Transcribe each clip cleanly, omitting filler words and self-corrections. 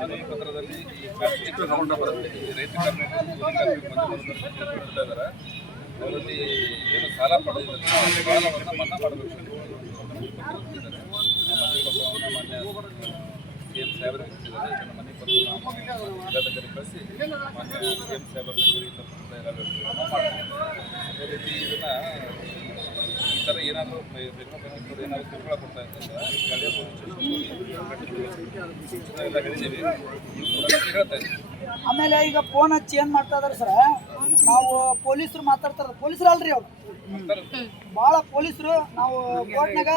ಮನೆ ಪತ್ರದಲ್ಲಿ ಈ ಪ್ಲಾಸ್ಟಿಕ್ ರೌಂಡ್ ಬರುತ್ತೆ. ಈ ರೈತ ಕಾರ್ಮಿಕರು ಅವರಲ್ಲಿ ಏನು ಸಾಲ ಪಡೆದಿದ್ದಾರೆ ಸಾಲವನ್ನು ಮನ್ನಾ ಮಾಡಬೇಕು ಮಾನ್ಯ ಸಿ ಎಂ ಸಾಹೇಬರು ಇರ್ತಿದ್ದಾರೆ. ಇದನ್ನು ಮನೆ ಪತ್ರ ಜಿಲ್ಲಾಧಿಕಾರಿ ಕಳಿಸಿ ಮಾನ್ಯ ಸಿ ಎಂ ಸಾಹೇಬರ ಮಾಡ್ತಾರೆ. ಅದೇ ರೀತಿ ಇದನ್ನು ಈ ಥರ ಏನಾದರೂ ಏನಾದರೂ ಕಿರುಕುಳ ಕೊಡ್ತಾ ಇರ್ತಂದ್ರೆ ಸ್ಥಳೀಯ ಎಲ್ಲ ಹೇಳಿದ್ದೀವಿ, ಹೇಳ್ತಾ ಇದ್ದೀವಿ. ಆಮೇಲೆ ಈಗ ಫೋನ್ ಹಚ್ಚಿ ಏನ್ ಮಾಡ್ತಾ ಇದಾರೆ ಸರ್, ನಾವು ಪೊಲೀಸರು ಮಾತಾಡ್ತಾರ, ಪೊಲೀಸರು ಅಲ್ರಿ ಅವ್ರು ಭಾಳ ಪೊಲೀಸರು, ನಾವು ಕೋರ್ಟ್ನಾಗ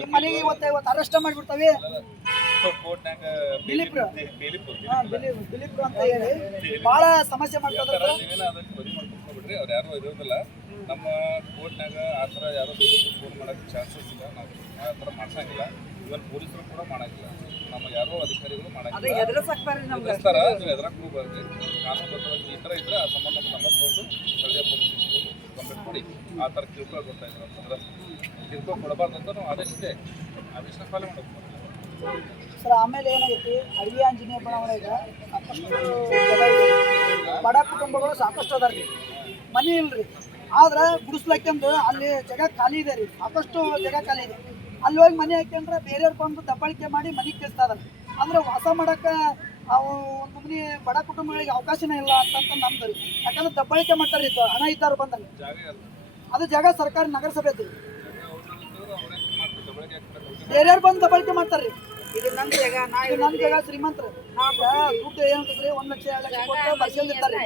ನಿಮ್ಮ ಮನೆಗೆ ಇವತ್ತು ಅರೆಸ್ಟ್ ಮಾಡಿಬಿಡ್ತಾವೆ ದಿಲೀಪ್ ಅಂತ ಹೇಳಿ ಭಾಳ ಸಮಸ್ಯೆ ಮಾಡ್ತಾ ಇದಾರೆ. ಅವ್ರು ಯಾರು ಇರೋದಿಲ್ಲ ನಮ್ಮ ಕೋರ್ಟ್ನಾಗ ಆ ಥರ ಯಾರೋ ಫೋನ್ ಮಾಡೋಕ್ಕೆ ಚಾನ್ಸಸ್ ಇಲ್ಲ. ನಾವು ಆ ಥರ ಮಾಡ್ಸಂಗಿಲ್ಲ. ಇವನ್ ಪೊಲೀಸರು ಕೂಡ ಮಾಡೋಂಗಿಲ್ಲ. ನಮ್ಮ ಯಾರೋ ಅಧಿಕಾರಿಗಳು ಮಾಡೋಂಗಿಲ್ಲ. ನೀವು ಎದುರಾಗ ಹೋಗ್ಬಾರ್ದು. ಕಾನೂನುಬದ್ಧವಾಗಿ ಈ ಥರ ಇದ್ದರೆ ಆ ಸಂಬಂಧ ನಂಬರ್ ತೊಗೊಂಡು ಸ್ಥಳೀಯ ಪೊಲೀಸ್ ಕಂಪ್ಲೇಂಟ್ ಕೊಡಿ. ಆ ಥರ ಕಿರುಕುಳ ಕೊಡ್ತಾ ಇದ್ರು ಅಂತಂದ್ರೆ ಕಿರುಕುಳ ಕೊಡಬಾರ್ದು ಅಂತ ನಾವು ಆದೇಶ ಪಾಲನೆ ಮಾಡಬೇಕು ಸರ್. ಆಮೇಲೆ ಏನಾಗೈತಿ, ಅಡವಿ ಆಂಜನೇಯ ಬಡಾವಣೆಗೆ ಸಾಕಷ್ಟು ಬಡ ಕುಟುಂಬಗಳು ಸಾಕಷ್ಟು ಅದಾರ ರೀ, ಮನೆ ಇಲ್ರಿ. ಆದ್ರೆ ಗುಡಿಸ್ಲಕ್ಕಂದು ಅಲ್ಲಿ ಜಾಗ ಖಾಲಿ ಇದೆ ರೀ, ಸಾಕಷ್ಟು ಜಾಗ ಖಾಲಿ ಇದೆ. ಅಲ್ಲಿ ಹೋಗಿ ಮನೆ ಹಾಕ್ಯಂಡ್ರೆ ಬೇರೆಯವ್ರು ಬಂದು ದಬ್ಬಾಳಿಕೆ ಮಾಡಿ ಮನೆಗೆ ಕೇಳ್ತಾ ಇದಾರೆ. ಅಂದ್ರೆ ವಾಸ ಮಾಡೋಕ್ಕೆ ಅವು ಒಂದು ಮನೆ ಬಡ ಕುಟುಂಬಗಳಿಗೆ ಅವಕಾಶನೇ ಇಲ್ಲ ಅಂತ ನಮ್ದು ರೀ. ಯಾಕಂದ್ರೆ ದಬ್ಬಾಳಿಕೆ ಮಾಡ್ತಾರೆ ರೀ, ಹಣ ಇದ್ದವ್ರು ಬಂದಾಗ. ಅದು ಜಾಗ ಸರ್ಕಾರಿ ನಗರಸಭೆ ಐತಿ, ಬೇರೆಯವ್ರು ಬಂದು ದಬ್ಬಾಳಿಕೆ ಮಾಡ್ತಾರೆ ರೀ. ಇದು ನನ್ನ ಜಾಗ ಶ್ರೀಮಂತರು ದುಡ್ಡು ಏನಂತಂದ್ರೆ 1 ಲಕ್ಷ 2 ಲಕ್ಷ ಕೊಟ್ಟು ಬರ್ಸಿರ್ತಾರೆ,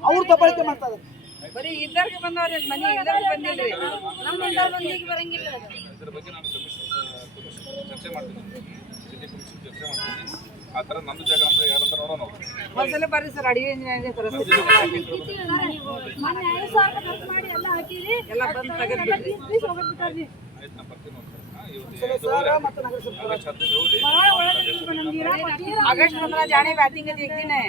ಅವ್ರು ದಬ್ಬಾಳಿಕೆ ಮಾಡ್ತಾ ಇದಾರೆ. ಬರೀ ಇದ್ದವ್ರಿಗೆ ಬಂದವ್ರಿ, ಮನೆ ಇದ್ದವ್ರಿಗೆ ಬಂದಿಲ್ರಿ, ನಮ್ಮ ಮಂದಿಗೆ ಬರಂಗಿಲ್ಲ. ಇದ್ರ ಬಗ್ಗೆ ನಾನು ಚರ್ಚೆ ಮಾಡ್ತೀನಿ, ಸಿಟಿ ಕಮಿಷನ್ ಚರ್ಚೆ ಮಾಡ್ತೀನಿ. ಆ ಥರ ನಮ್ಮದು ಜಾಗ ಅಂದರೆ ಯಾರ ಹತ್ರ ನೋಡೋಣ. ಒಂದ್ಸಲ ಬರ್ರಿ ಸರ್, ಅಡಿಗೆ ತರಿಸ್ತೀವಿ. ಎಲ್ಲ ಬಂದು ತೆಗೆದ್ಬಿಡ್ರಿ. ಆಯ್ತು, ನಾನು ಬರ್ತೀನಿ ಒಂದು ಆಗಸ್ಟ್ 15 जाने बैटिंग देखती है।